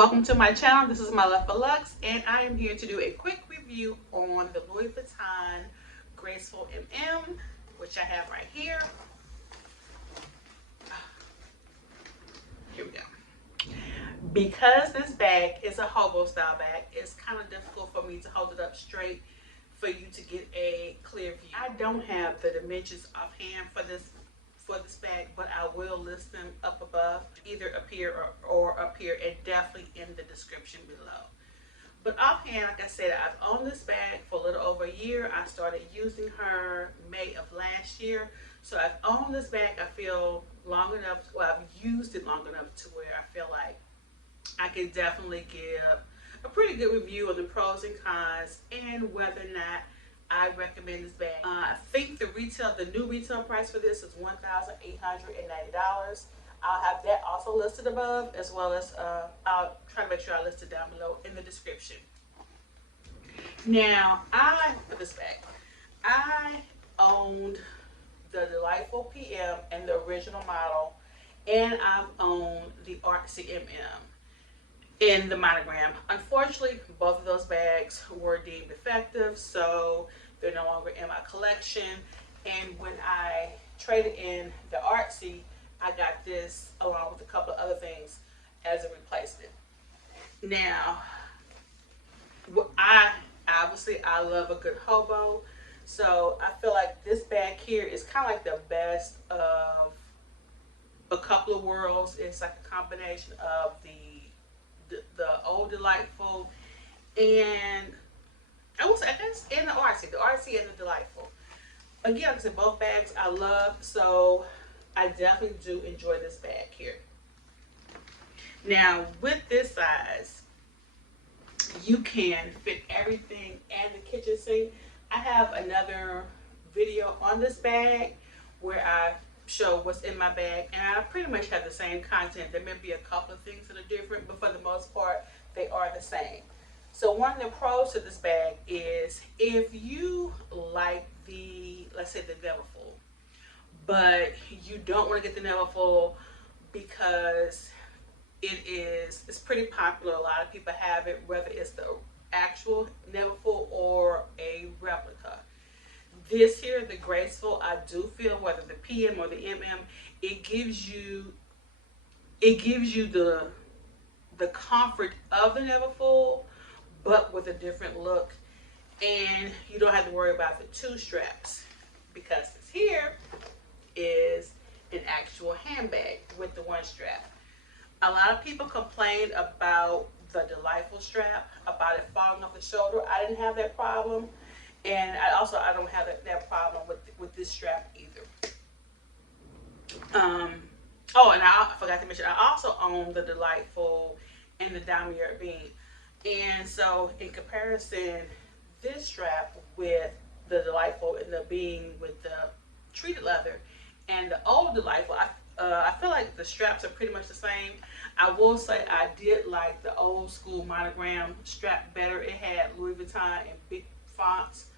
welcome to my channel. This is my Love for Lux, and I am here to do a quick review on the Louis Vuitton Graceful MM, which I have right here. Here we go. Because this bag is a hobo style bag, it's kind of difficult for me to hold it up straight for you to get a clear view. I don't have the dimensions offhand for this bag, but I will list them up above, either up here or up here, and definitely in the description below. But offhand, like I said, I've owned this bag for a little over a year. I started using her May of last year. So I've owned this bag, I feel, long enough, well, I've used it long enough to where I feel like I can definitely give a pretty good review of the pros and cons and whether or not I recommend this bag. I think the new retail price for this is $1,890. I'll have that also listed above, as well as I'll try to make sure I list it down below in the description. Now, for this bag, I owned the Delightful PM and the original model, and I've owned the Artsy MM in the monogram. Unfortunately, both of those bags were deemed defective, so they're no longer in my collection. And when I traded in the Artsy, I got this along with a couple of other things as a replacement. Now, I love a good hobo, so I feel like this bag here is kind of like the best of a couple of worlds. It's like a combination of the old Delightful and I guess and the RC and the Delightful. Again, like I said, both bags I love, so I definitely do enjoy this bag here. Now, with this size, you can fit everything and the kitchen sink. I have another video on this bag where I show what's in my bag, and I pretty much have the same content. There may be a couple of things that are different, but for the most part, they are the same. So one of the pros to this bag is if you like let's say the Neverfull, but you don't want to get the Neverfull because it's pretty popular. A lot of people have it, whether it's the actual Neverfull or a replica. This here, the Graceful, I do feel, whether the PM or the MM, it gives you the comfort of the Neverfull, but with a different look, and you don't have to worry about the two straps, because this here is an actual handbag with the one strap. A lot of people complained about the Delightful strap, about it falling off the shoulder. I didn't have that problem. And I don't have that problem with this strap either. Oh, and I forgot to mention, I also own the Delightful and the Damier Bean. And so in comparison, this strap with the Delightful and the Bean with the treated leather and the old Delightful, I feel like the straps are pretty much the same. I will say I did like the old school monogram strap better. It had Louis Vuitton in big fonts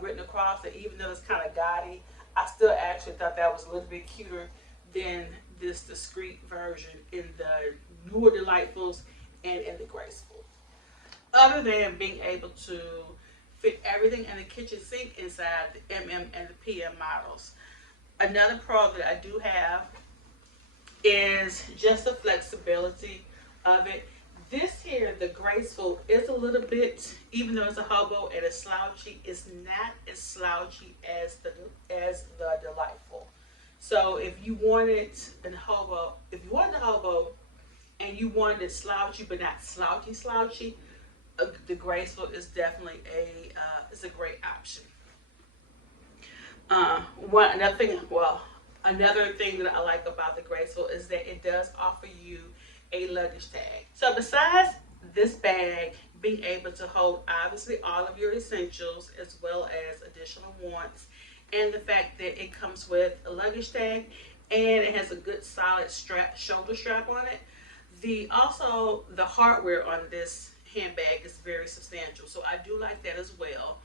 written across it. Even though it's kind of gaudy, I still actually thought that was a little bit cuter than this discreet version in the newer Delightfuls and in the Graceful. Other than being able to fit everything in the kitchen sink inside the MM and the PM models. Another pro that I do have is just the flexibility of it. This here, the Graceful, is a little bit, even though it's a hobo and it's slouchy, it's not as slouchy as the Delightful. So if you wanted a hobo and you wanted it slouchy but not slouchy, the Graceful is definitely a great option. Another thing that I like about the Graceful is that it does offer you a luggage tag. So besides this bag being able to hold obviously all of your essentials as well as additional wants, and the fact that it comes with a luggage tag and it has a good solid shoulder strap on it, the hardware on this handbag is very substantial, so I do like that as well.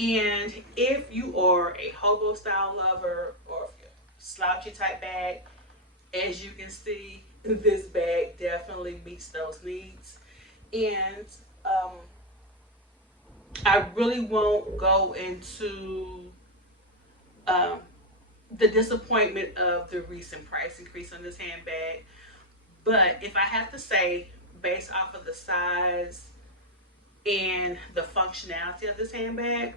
And if you are a hobo style lover or slouchy type bag, As you can see, this bag definitely meets those needs. And um, I really won't go into um, the disappointment of the recent price increase on this handbag. But if I have to say, based off of the size and the functionality of this handbag,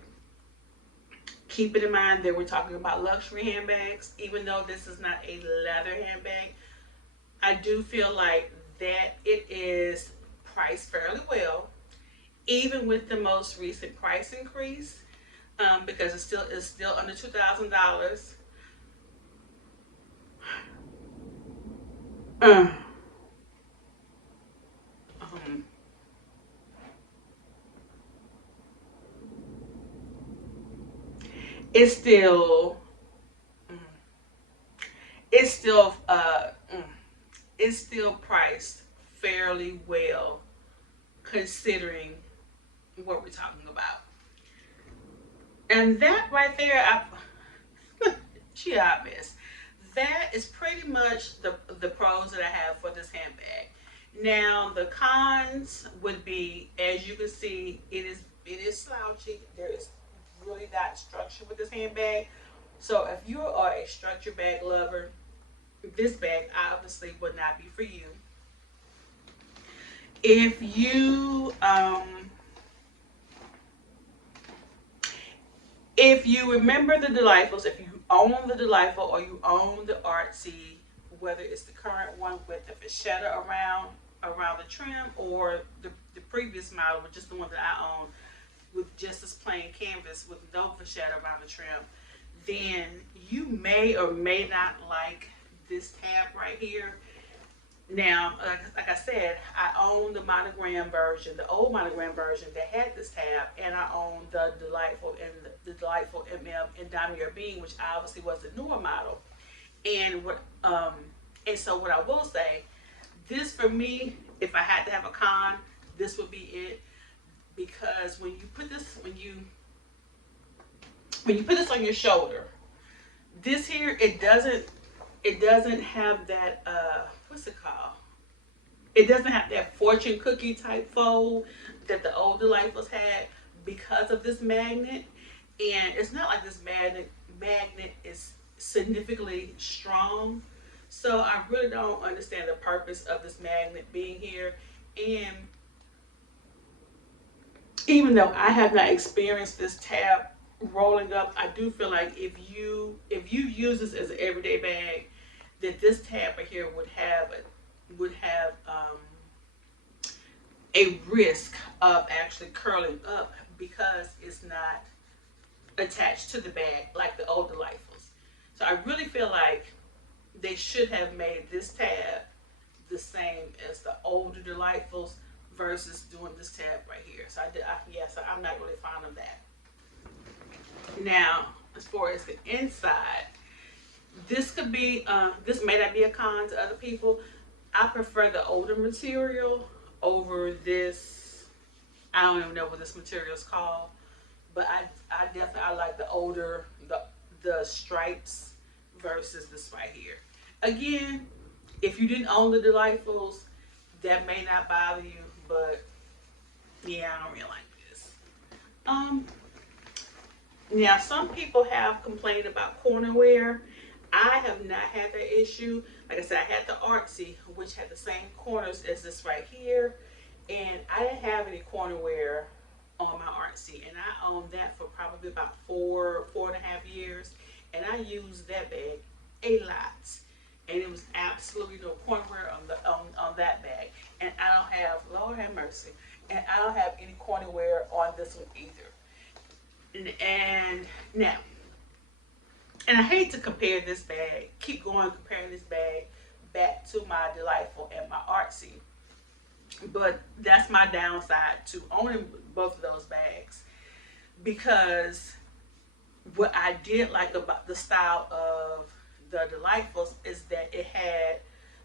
keeping in mind that we're talking about luxury handbags, even though this is not a leather handbag, I do feel like that it is priced fairly well, even with the most recent price increase, because it's still under $2,000. Uh, um, it's still mm, it's still it's still priced fairly well considering what we're talking about. And that right there, she obvious. That is pretty much the pros that I have for this handbag. Now the cons would be, as you can see, it is slouchy. There is really not structure with this handbag. So if you are a structured bag lover, this bag obviously would not be for you. If you remember the Delightfuls, if you own the Delightful or you own the Artsy, whether it's the current one with the fachetta around the trim, or the previous model, which is the one that I own, with just this plain canvas with no fachetta around the trim, then you may or may not like this tab right here. Now, like I said, I own the monogram version, the old monogram version that had this tab, and I own the Delightful and the Delightful MM and Damier Bean, which obviously was the newer model. And so what I will say, this for me, if I had to have a con, this would be it, because when you put this on your shoulder, this here, it doesn't have that what's it called? It doesn't have that fortune cookie type fold that the old Delightfuls had because of this magnet. And it's not like this magnet is significantly strong. So I really don't understand the purpose of this magnet being here. And even though I have not experienced this tab rolling up, I do feel like if you use this as an everyday bag, that this tab right here would have a risk of actually curling up because it's not attached to the bag like the old Delightfuls. So I really feel like they should have made this tab the same as the older Delightfuls versus doing this tab right here. So I'm not really fond of that. Now, as far as the inside, this may not be a con to other people. I prefer the older material over this. I don't even know what this material is called, but I definitely like the older the stripes versus this right here. Again, if you didn't own the Delightfuls, that may not bother you, but yeah, I don't really like this. Um, Now some people have complained about corner wear. I have not had that issue. Like I said, I had the Artsy, which had the same corners as this right here, and I didn't have any corner wear on my Artsy, and I owned that for probably about 4.5 years, and I used that bag a lot, and it was absolutely no corner wear on that bag, and I don't have, Lord have mercy, and I don't have any corner wear on this one either. And now, and I hate to compare this bag, keep going comparing this bag back to my Delightful and my Artsy. But that's my downside to owning both of those bags. Because what I did like about the style of the Delightfuls is that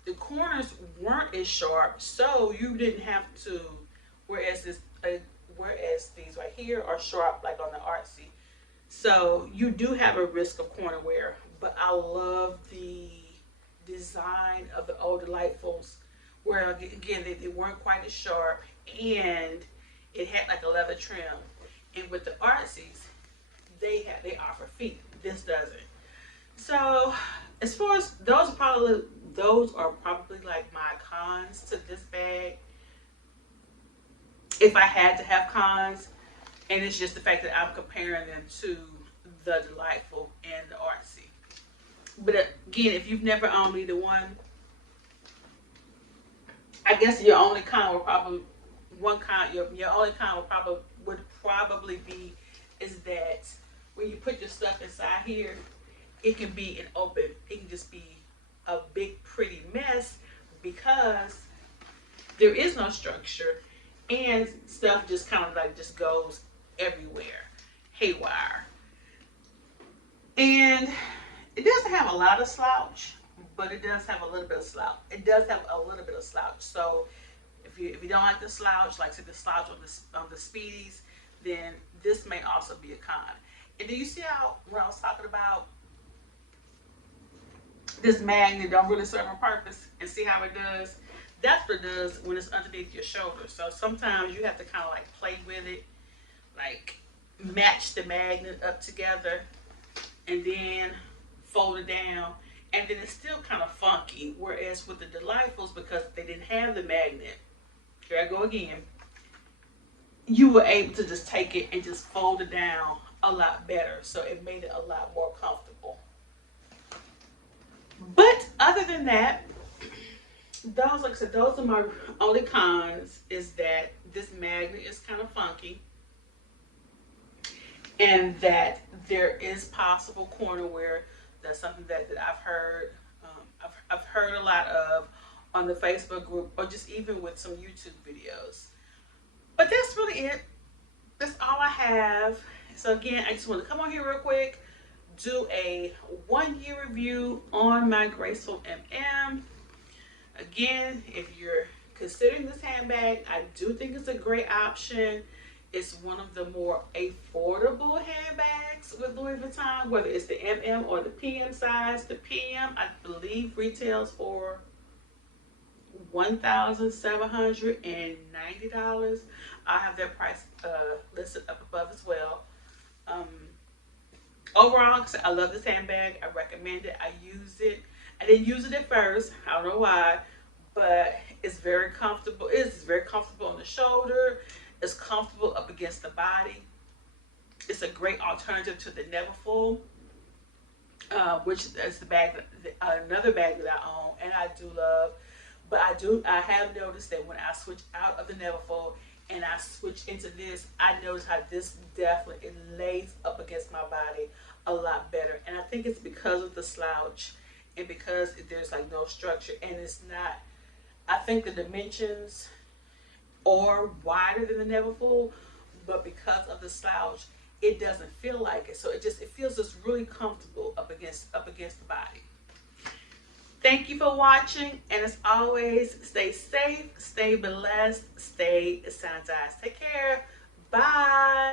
the corners weren't as sharp, so you didn't have to, whereas whereas these right here are sharp like on the Artsy. So you do have a risk of corner wear, but I love design of the old Delightfuls, where again they weren't quite as sharp, and it had like a leather trim. And with the artsies, they offer feet. This doesn't. So as far as those are probably like my cons to this bag. If I had to have cons, and it's just the fact that I'm comparing them to the Delightful and the Artsy. But again, if you've never owned either one, I guess your only con would probably one con your only con would probably be is that when you put your stuff inside here, it can be an open. It can just be a big pretty mess because there is no structure and stuff just kind of like just goes everywhere, haywire. And it doesn't have a lot of slouch, but it does have a little bit of slouch. It does have a little bit of slouch. So if you don't like the slouch, like say the slouch on the speedies, then this may also be a con. And do you see how when I was talking about this magnet don't really serve a purpose, and see how it does? That's what it does when it's underneath your shoulder. So sometimes you have to kind of like play with it, like match the magnet up together, and then fold it down, and then it's still kind of funky. Whereas with the Delightfuls, because they didn't have the magnet, here I go again, you were able to just take it and just fold it down a lot better. So it made it a lot more comfortable. But other than that, those, like I said, those are my only cons. Is that this magnet is kind of funky, and that there is possible corner wear. That's something that I've heard. I've heard a lot of on the Facebook group, or just even with some YouTube videos. But that's really it. That's all I have. So again, I just want to come on here real quick, do a 1-year review on my Graceful MM. Again, if you're considering this handbag, I do think it's a great option. It's one of the more affordable handbags with Louis Vuitton, whether it's the MM or the PM size. The PM, I believe, retails for $1,790. I have that price listed up above as well. Overall, I love this handbag. I recommend it. I use it. I didn't use it at first. I don't know why, but it's very comfortable. It's very comfortable on the shoulder. It's comfortable up against the body. It's a great alternative to the Neverfull, which is the bag, another bag that I own and I do love. But I have noticed that when I switch out of the Neverfull and I switch into this, I notice how this definitely, it lays up against my body a lot better. And I think it's because of the slouch and because there's like no structure, and it's not, I think the dimensions are wider than the Neverfull, but because of the slouch, it doesn't feel like it. So it feels just really comfortable up against the body. Thank you for watching, and as always, stay safe, stay blessed, stay sanitized. Take care. Bye.